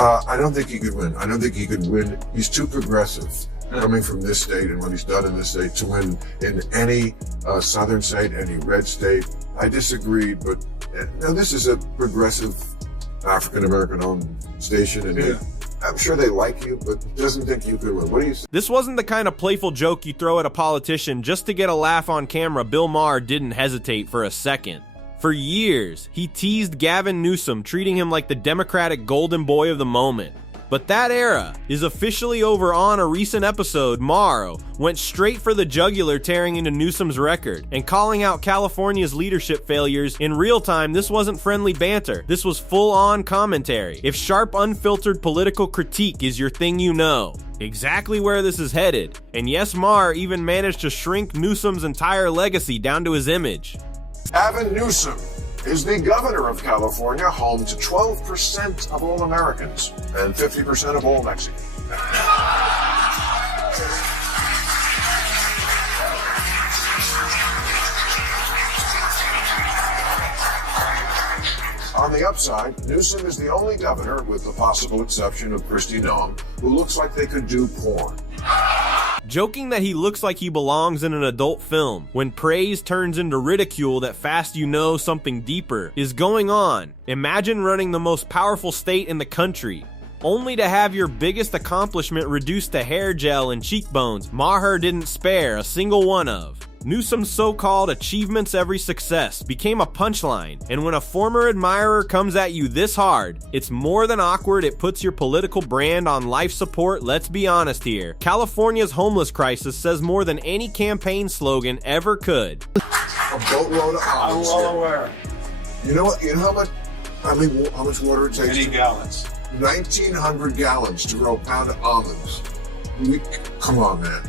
I don't think he could win. I don't think he could win. He's too progressive coming from this state and what he's done in this state to win in any southern state, any red state. I disagreed, but now this is a progressive African-American owned station, and I'm sure they like you, but doesn't think you could win. What do you say? This wasn't the kind of playful joke you throw at a politician just to get a laugh on camera. Bill Maher didn't hesitate for a second. For years, he teased Gavin Newsom, treating him like the Democratic golden boy of the moment. But that era is officially over. On a recent episode, Maher went straight for the jugular, tearing into Newsom's record and calling out California's leadership failures in real time. This wasn't friendly banter. This was full-on commentary. If sharp, unfiltered political critique is your thing, you know exactly where this is headed. And yes, Maher even managed to shrink Newsom's entire legacy down to his image. Gavin Newsom is the governor of California, home to 12% of all Americans and 50% of all Mexicans. On the upside, Newsom is the only governor, with the possible exception of Kristi Noem, who looks like they could do porn. Joking that he looks like he belongs in an adult film, when praise turns into ridicule that fast you know something deeper is going on. Imagine running the most powerful state in the country, only to have your biggest accomplishment reduced to hair gel and cheekbones Maher didn't spare a single one of. Newsom's so-called achievements, every success, became a punchline, and when a former admirer comes at you this hard, it's more than awkward. It puts your political brand on life support. Let's be honest here. California's homeless crisis says more than any campaign slogan ever could. A boatload of almonds. I'm well aware. You know what? You know how much? How much water it takes? 80 gallons. 1,900 gallons to grow a pound of almonds. Come on, man.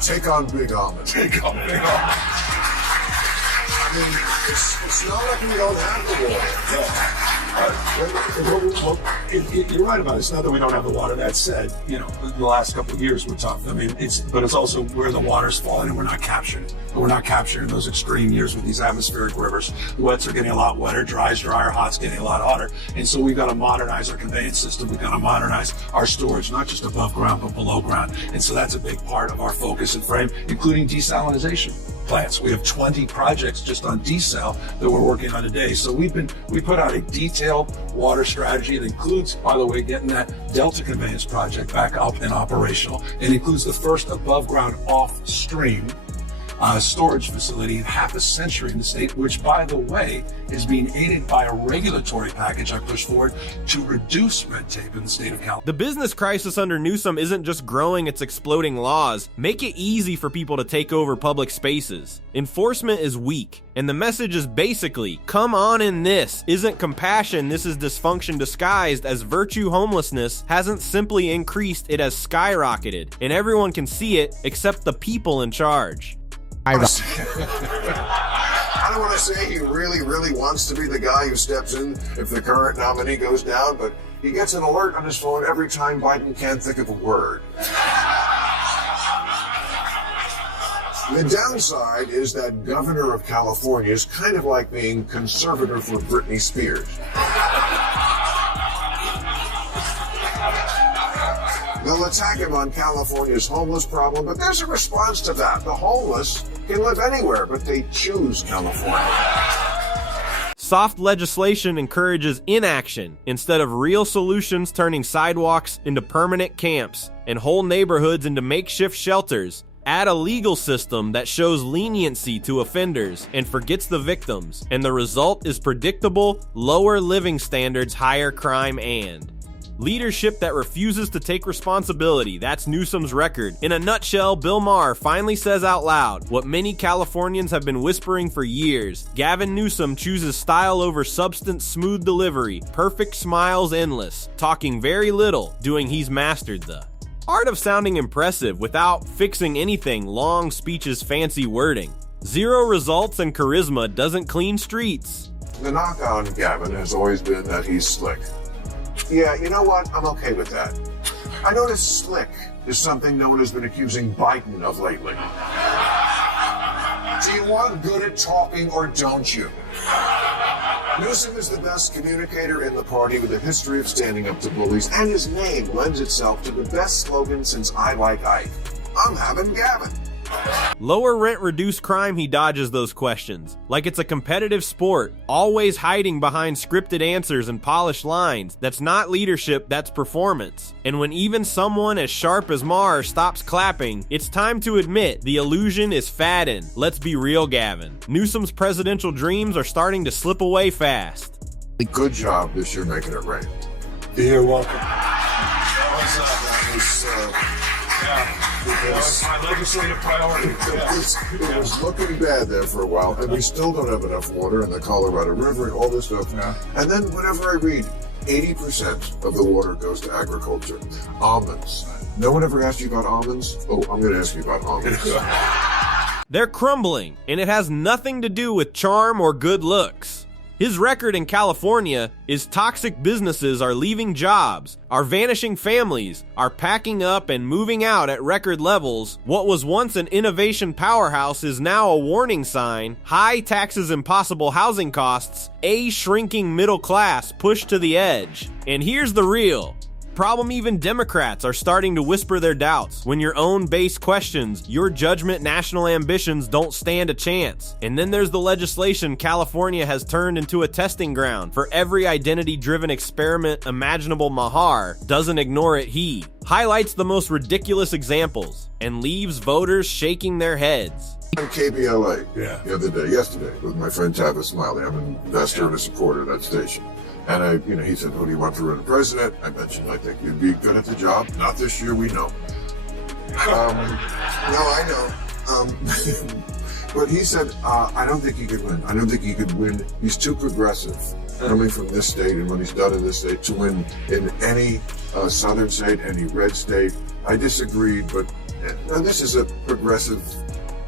Take on big almonds. Take on big almonds. I mean, it's not like we don't have the water. You're right about it. It's not that we don't have the water. That said, the last couple of years were tough. I mean, it's also where the water's falling and we're not capturing it. But we're not capturing those extreme years with these atmospheric rivers. The wets are getting a lot wetter, dry's drier, hot's getting a lot hotter. And so we've got to modernize our conveyance system. We've got to modernize our storage, not just above ground, but below ground. And so that's a big part of our focus and frame, including desalinization plants. We have 20 projects just on desal that we're working on today. So we put out a detailed water strategy that includes, by the way, getting that Delta Conveyance project back up and operational. It includes the first above ground off stream storage facility in half a century in the state, which, by the way, is being aided by a regulatory package I pushed forward to reduce red tape in the state of California. The business crisis under Newsom isn't just growing, it's exploding laws. Make it easy for people to take over public spaces. Enforcement is weak, and the message is basically, come on in this. Isn't compassion, this is dysfunction disguised as virtue. Homelessness hasn't simply increased, it has skyrocketed, and everyone can see it except the people in charge. I don't want to say he really, really wants to be the guy who steps in if the current nominee goes down, but he gets an alert on his phone every time Biden can't think of a word. The downside is that governor of California is kind of like being conservator for Britney Spears. They'll attack him on California's homeless problem, but there's a response to that. The homeless can live anywhere, but they choose California. Soft legislation encourages inaction instead of real solutions, turning sidewalks into permanent camps and whole neighborhoods into makeshift shelters. Add a legal system that shows leniency to offenders and forgets the victims, and the result is predictable, lower living standards, higher crime, and leadership that refuses to take responsibility. That's Newsom's record. In a nutshell, Bill Maher finally says out loud what many Californians have been whispering for years. Gavin Newsom chooses style over substance, smooth delivery, perfect smiles, endless, talking very little, doing. He's mastered the art of sounding impressive without fixing anything, long speeches, fancy wording. Zero results and charisma doesn't clean streets. The knock on Gavin has always been that he's slick. Yeah, you know what? I'm okay with that. I noticed slick is something no one has been accusing Biden of lately. Do you want good at talking or don't you? Newsom is the best communicator in the party with a history of standing up to bullies, and his name lends itself to the best slogan since I Like Ike. I'm having Gavin. Lower rent, reduce crime, he dodges those questions. Like it's a competitive sport, always hiding behind scripted answers and polished lines. That's not leadership, that's performance. And when even someone as sharp as Maher stops clapping, it's time to admit the illusion is fading. Let's be real, Gavin. Newsom's presidential dreams are starting to slip away fast. Good job this year making it rain. You're welcome. What's up? That was my legislative priority. It was looking bad there for a while, and we still don't have enough water in the Colorado River and all this stuff. Yeah. And then whenever I read, 80% of the water goes to agriculture. Almonds. No one ever asked you about almonds? Oh, I'm going to ask you about almonds. They're crumbling, and it has nothing to do with charm or good looks. His record in California is toxic businesses are leaving jobs, are vanishing families, are packing up and moving out at record levels. What was once an innovation powerhouse is now a warning sign. High taxes, impossible housing costs, a shrinking middle class pushed to the edge. And here's the real problem: even Democrats are starting to whisper their doubts. When your own base questions, your judgment, national ambitions don't stand a chance. And then there's the legislation California has turned into a testing ground for every identity-driven experiment imaginable. Maher doesn't ignore it. He highlights the most ridiculous examples and leaves voters shaking their heads. On KBLA yesterday, with my friend Tavis Smiley. I'm an investor and a supporter of that station. And he said, "Who do you want to run for president?" I mentioned, "I think you'd be good at the job." Not this year, we know. No, I know. But he said, "I don't think he could win. I don't think he could win. He's too progressive, coming from this state, and what he's done in this state, to win in any southern state, any red state." I disagreed, but and this is a progressive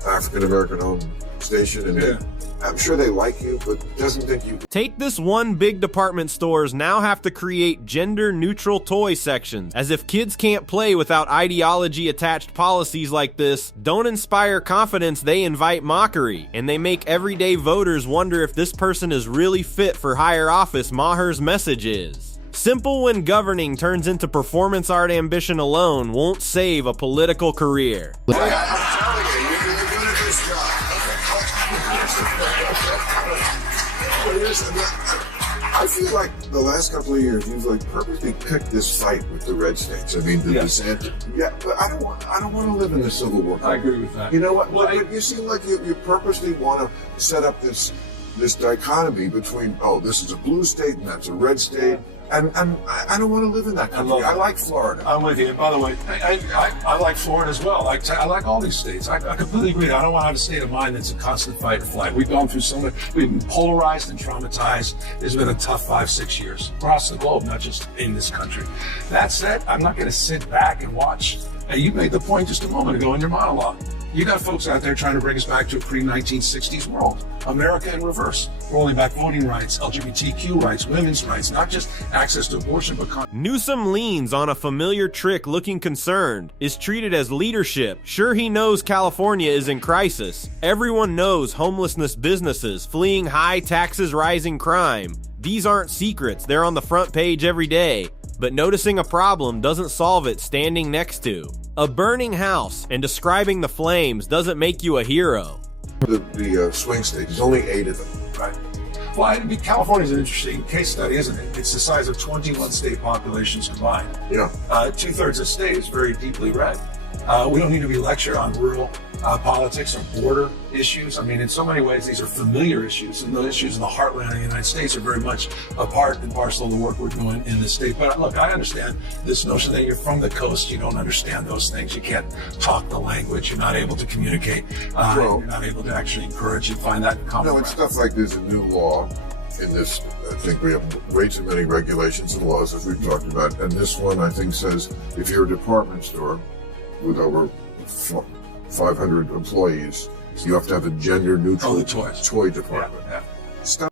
African-American owned station, and I'm sure they like you, but doesn't think you. Take this one: big department stores now have to create gender-neutral toy sections, as if kids can't play without ideology-attached policies like this. Don't inspire confidence, they invite mockery, and they make everyday voters wonder if this person is really fit for higher office. Maher's message is simple: when governing turns into performance art, ambition alone won't save a political career. I'm telling you, you're really good at this job. I feel like the last couple of years you've purposely picked this fight with the red states. I mean, the DeSantis. Yeah, but I don't want to live in the Civil War. I agree with that. You know what? Well, but you seem like you purposely want to set up this dichotomy between, oh, this is a blue state and that's a red state. And I don't want to live in that country. I like Florida. I'm with you. And by the way, I like Florida as well. I like all these states. I completely agree. I don't want to have a state of mind that's a constant fight or flight. We've gone through so much. We've been polarized and traumatized. It's been a tough 5-6 years across the globe, not just in this country. That said, I'm not going to sit back and watch. And you made the point just a moment ago in your monologue. You got folks out there trying to bring us back to a pre-1960s world. America in reverse. Rolling back voting rights, LGBTQ rights, women's rights, not just access to abortion, but... Newsom leans on a familiar trick, looking concerned, is treated as leadership. Sure, he knows California is in crisis. Everyone knows homelessness, businesses, fleeing high taxes, rising crime. These aren't secrets, they're on the front page every day. But noticing a problem doesn't solve it standing next to a burning house, and describing the flames doesn't make you a hero. The swing states, there's only 8 of them. Right. Well, California's an interesting case study, isn't it? It's the size of 21 state populations combined. Yeah. 2/3 of the state is very deeply red. We don't need to be lectured on rural politics or border issues. I mean, in so many ways, these are familiar issues, and the issues in the heartland of the United States are very much a part and parcel of the work we're doing in this state. But look, I understand this notion that you're from the coast, you don't understand those things. You can't talk the language. You're not able to communicate. You're not able to actually encourage and find that common ground. It's stuff like there's a new law in this. I think we have way too many regulations and laws, as we've talked about. And this one, I think, says if you're a department store with over 500 employees, you have to have a gender-neutral toy department.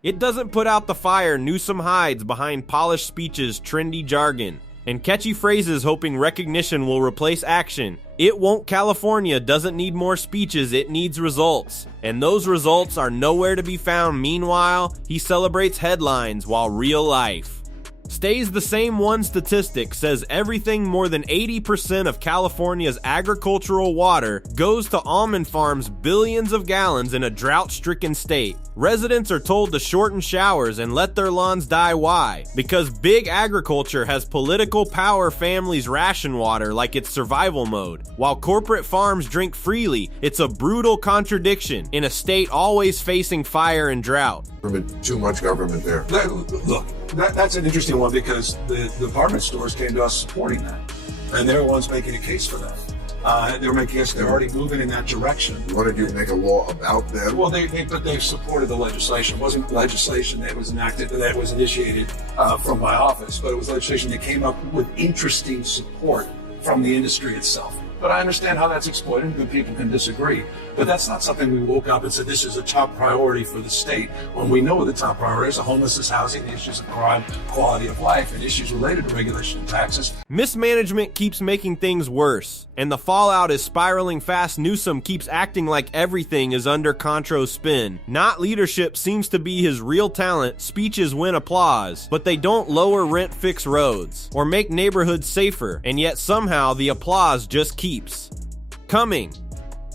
It doesn't put out the fire. Newsom hides behind polished speeches, trendy jargon. and catchy phrases hoping recognition will replace action. It won't California doesn't need more speeches, it needs results. And those results are nowhere to be found. Meanwhile, he celebrates headlines while real life stays the same. One statistic says everything more than 80% of California's agricultural water goes to almond farms, billions of gallons in a drought-stricken state. Residents are told to shorten showers and let their lawns die. Why? Because big agriculture has political power. Families ration water like it's survival mode, while corporate farms drink freely. It's a brutal contradiction in a state always facing fire and drought. Too much government there. That's an interesting one because the department stores came to us supporting that, and they're the ones making a case for that. They're already moving in that direction. What did you make a law about them? Well, they've supported the legislation. It wasn't legislation that was enacted, that was initiated from my office, but it was legislation that came up with interesting support from the industry itself. But I understand how that's exploited. Good people can disagree. But that's not something we woke up and said this is a top priority for the state, when we know what the top priorities are: homelessness, housing, the issues of crime, quality of life, and issues related to regulation and taxes. Mismanagement keeps making things worse, and the fallout is spiraling fast. Newsom keeps acting like everything is under Contro's spin. Not leadership seems to be his real talent. Speeches win applause, but they don't lower rent, fix roads, or make neighborhoods safer, and yet somehow the applause just keeps coming.